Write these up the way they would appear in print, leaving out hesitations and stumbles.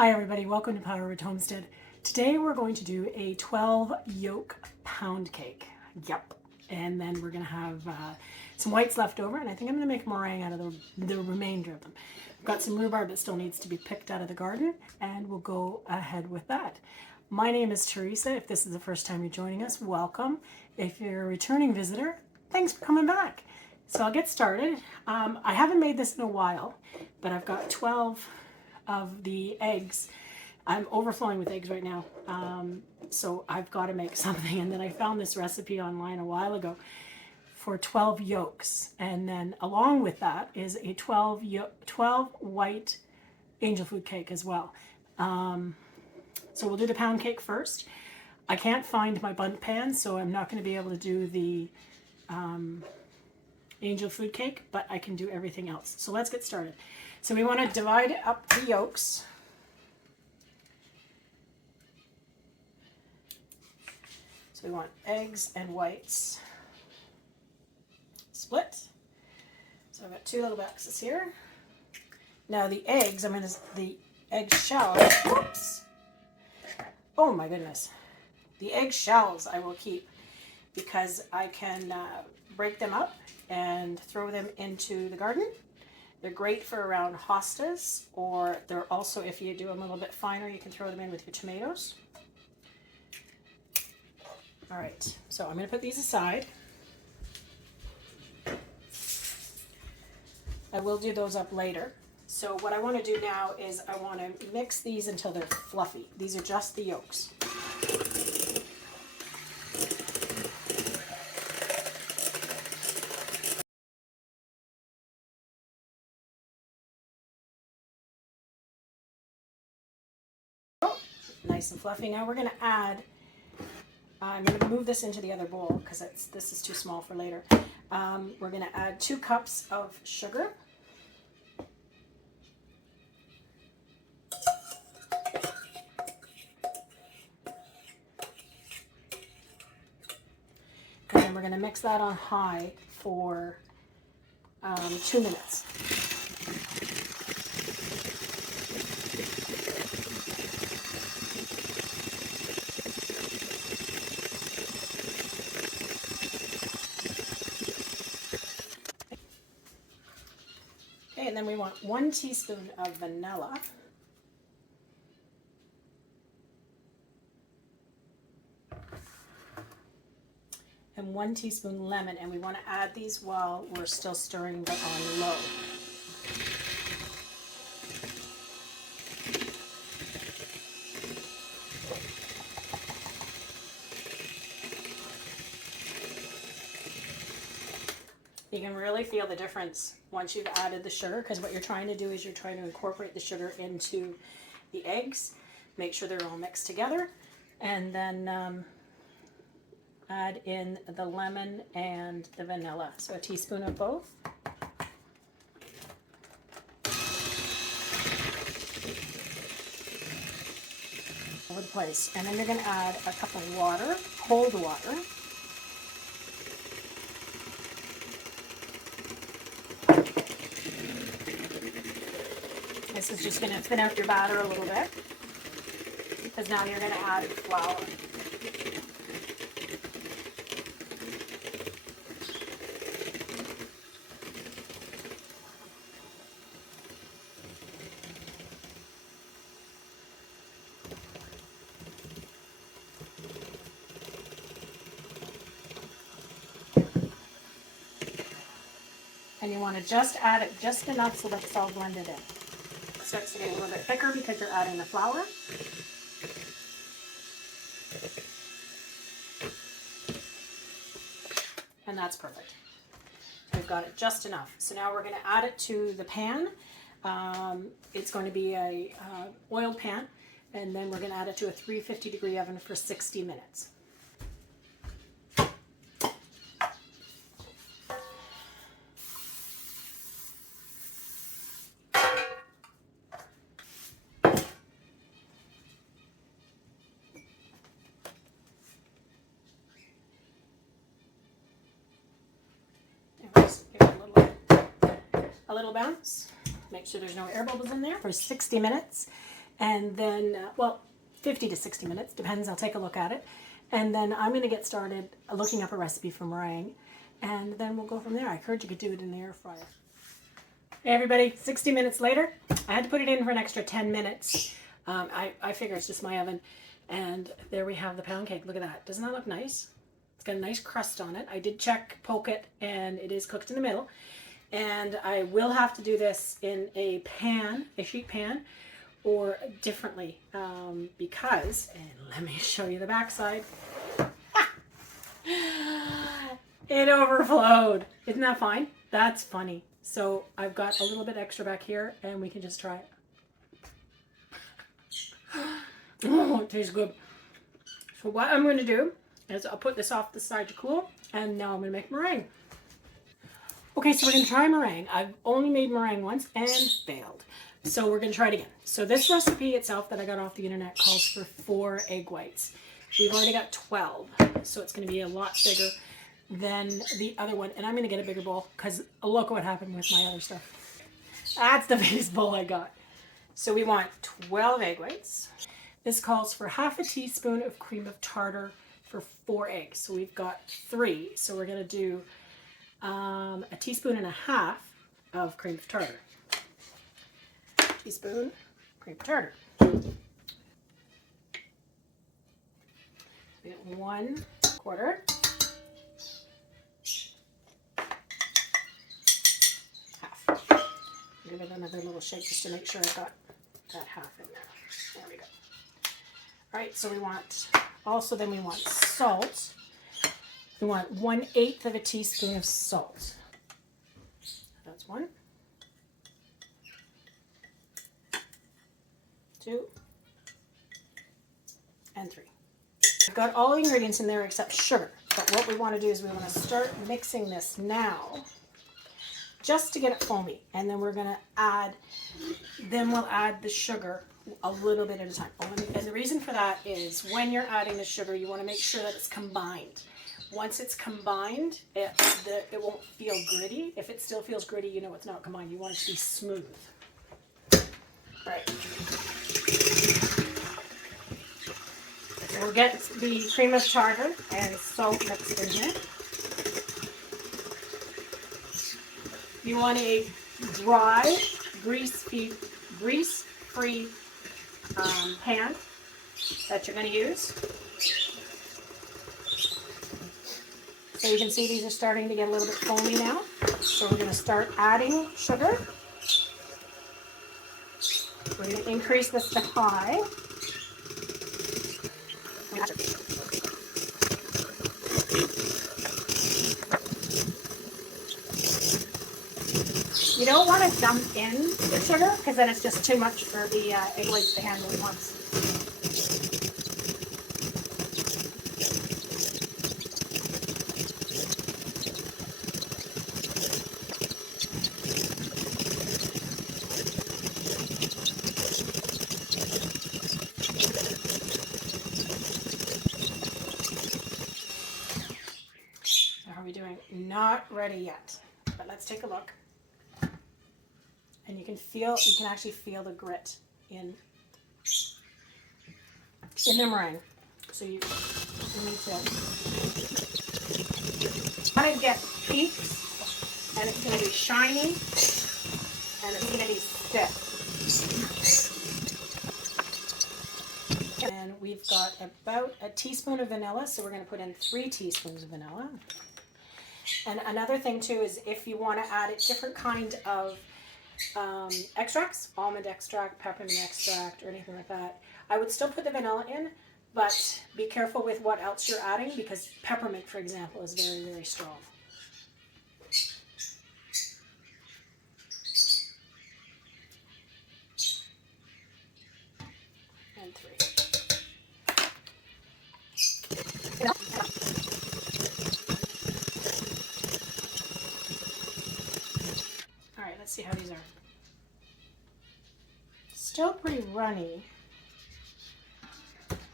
Hi everybody, welcome to Power Root Homestead. Today we're going to do a 12 yolk pound cake. Yep. And then we're going to have some whites left over, and I think I'm going to make a meringue out of the remainder of them. I've got some rhubarb that still needs to be picked out of the garden, and we'll go ahead with that. My name is Teresa. If this is the first time you're joining us, welcome. If you're a returning visitor, thanks for coming back. So I'll get started. I haven't made this in a while, but I've got 12 of the eggs. I'm overflowing with eggs right now, so I've got to make something. And then I found this recipe online a while ago for 12 yolks, and then along with that is a 12 white angel food cake as well. So we'll do the pound cake first. I can't find my bundt pan, so I'm not going to be able to do the angel food cake, but I can do everything else. So let's get started. So we want to divide up the yolks. So we want eggs and whites split. So I've got two little boxes here. Now the eggs, the egg shells, whoops. Oh my goodness. The egg shells I will keep because I can break them up and throw them into the garden. They're great for around hostas, or they're also, if you do them a little bit finer, you can throw them in with your tomatoes. All right, so I'm going to put these aside. I will do those up later. So what I want to do now is I want to mix these until they're fluffy. These are just the yolks. Nice and fluffy. Now we're going to add, I'm going to move this into the other bowl because this is too small for later. We're going to add 2 cups of sugar. And then we're going to mix that on high for 2 minutes. Okay, and then we want 1 teaspoon of vanilla. And 1 teaspoon lemon, and we want to add these while we're still stirring but on low. You can really feel the difference once you've added the sugar, because what you're trying to do is you're trying to incorporate the sugar into the eggs, make sure they're all mixed together, and then add in the lemon and the vanilla. So a teaspoon of both. Over the place. And then you're going to add a cup of water, cold water. This is just going to thin out your batter a little bit, because now you're going to add flour. And you want to just add it just enough so that it's all blended in. It starts to get a little bit thicker because you're adding the flour. And that's perfect. We've got it just enough. So now we're going to add it to the pan. It's going to be a oiled pan, and then we're going to add it to a 350-degree oven for 60 minutes. Just give it a little bounce. Make sure there's no air bubbles in there for 60 minutes. And then, well, 50 to 60 minutes, depends, I'll take a look at it. And then I'm gonna get started looking up a recipe for meringue, and then we'll go from there. I heard you could do it in the air fryer. Hey everybody, 60 minutes later. I had to put it in for an extra 10 minutes. I figure it's just my oven. And there we have the pound cake. Look at that. Doesn't that look nice? It's got a nice crust on it. I did check, poke it, and it is cooked in the middle. And I will have to do this in a pan, a sheet pan, or differently, because, and let me show you the backside. It overflowed. Isn't that fine? That's funny. So I've got a little bit extra back here, and we can just try it. Oh, it tastes good. So what I'm going to do is I'll put this off the side to cool, and now I'm going to make meringue. Okay, so we're going to try meringue. I've only made meringue once and failed. So we're going to try it again. So this recipe itself that I got off the internet calls for 4 egg whites. We've already got 12, so it's going to be a lot bigger than the other one. And I'm going to get a bigger bowl because look what happened with my other stuff. That's the biggest bowl I got. So we want 12 egg whites. This calls for half a teaspoon of cream of tartar for 4 eggs. So we've got 3. So we're going to do a teaspoon and a half of cream of tartar. Teaspoon cream of tartar. We got 1/4. Half. Give it another little shake just to make sure I got that half in there. There we go. All right, so we want, also then we want salt. We want 1/8 of a teaspoon of salt. That's 1. 2. And 3. I've got all the ingredients in there except sugar. But what we want to do is we want to start mixing this now just to get it foamy. And then we're going to add, then we'll add the sugar a little bit at a time. And the reason for that is when you're adding the sugar, you want to make sure that it's combined. Once it's combined, it won't feel gritty. If it still feels gritty, you know it's not combined. You want it to be smooth. Right. We'll get the cream of tartar and salt mixed in here. You want a dry, grease-free pan that you're going to use. So you can see these are starting to get a little bit foamy now. So we're going to start adding sugar. We're going to increase this to high. You don't want to dump in the sugar because then it's just too much for the egg whites to handle at once. How are we doing? Not ready yet, but let's take a look. And you can actually feel the grit in the meringue. So you need to kind of get peaks, and it's going to be shiny, and it's going to be stiff. And we've got about a teaspoon of vanilla, so we're going to put in 3 teaspoons of vanilla. And another thing too is if you want to add a different kind of extracts, almond extract, peppermint extract, or anything like that, I would still put the vanilla in, but be careful with what else you're adding because peppermint, for example, is very, very strong. And 3. All right, let's see how these are. Still pretty runny.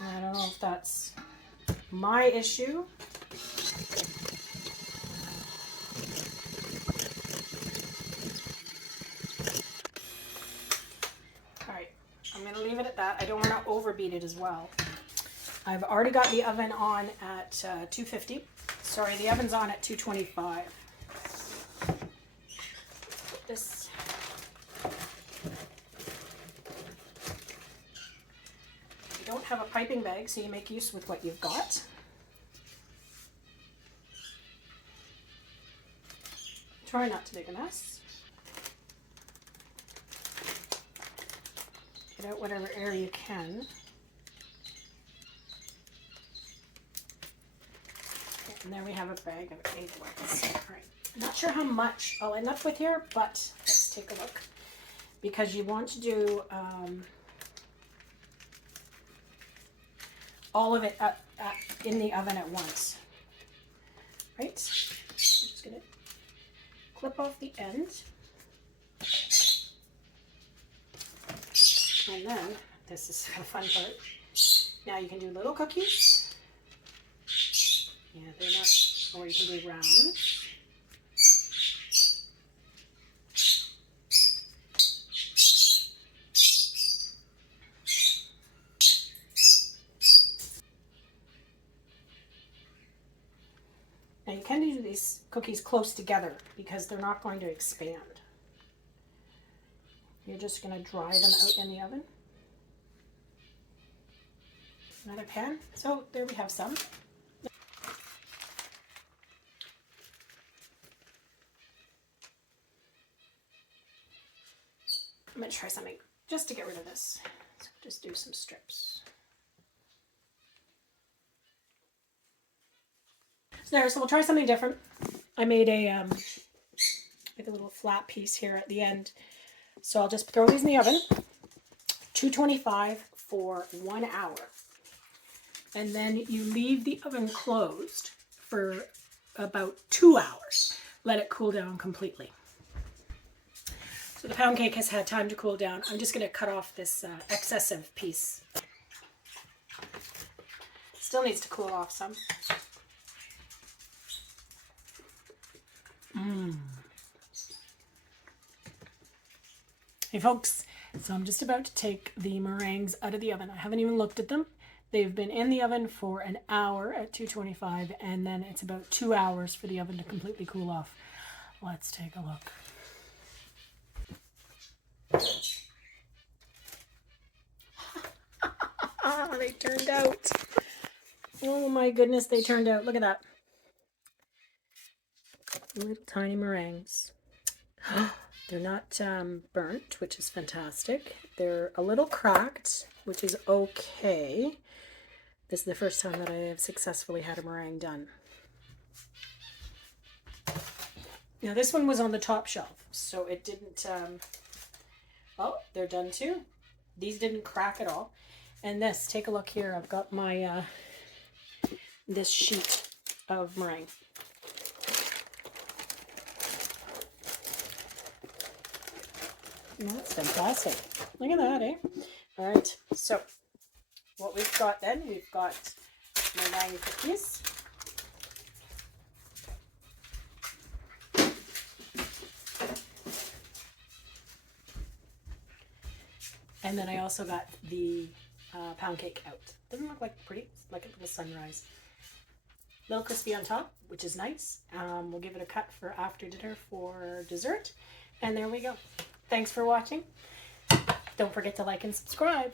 I don't know if that's my issue. All right, I'm going to leave it at that. I don't want to overbeat it as well. I've already got the oven on at 250. Sorry, the oven's on at 225. Put this. You don't have a piping bag, so you make use with what you've got. Try not to make a mess. Get out whatever air you can. And there we have a bag of egg whites. All right. I'm not sure how much I'll end up with here, but let's take a look. Because you want to do all of it in the oven at once. Right? I'm just going to clip off the end. And then, this is the fun part. Now you can do little cookies. Yeah, they're not, or you can do round. Now you can do these cookies close together because they're not going to expand. You're just going to dry them out in the oven. Another pan. So there we have some. I'm going to try something just to get rid of this. So just do some strips. So we'll try something different. I made a like a little flat piece here at the end. So I'll just throw these in the oven, 225 for 1 hour. And then you leave the oven closed for about 2 hours. Let it cool down completely. So the pound cake has had time to cool down. I'm just going to cut off this excessive piece. Still needs to cool off some. Hey folks, so I'm just about to take the meringues out of the oven. I haven't even looked at them. They've been in the oven for an hour at 225, and then it's about 2 hours for the oven to completely cool off. Let's take a look. They turned out. Oh my goodness, they turned out. Look at that. Little tiny meringues. They're not burnt, which is fantastic. They're a little cracked, which is okay. This is the first time that I have successfully had a meringue done. Now this one was on the top shelf, so it didn't, oh, they're done too. These didn't crack at all. And this, take a look here. I've got my, this sheet of meringue. That's fantastic. Look at that, eh? All right, so what we've got then, we've got meringue cookies. And then I also got the pound cake out. Doesn't look like pretty, it's like a little sunrise. A little crispy on top, which is nice. We'll give it a cut for after dinner for dessert. And there we go. Thanks for watching. Don't forget to like and subscribe.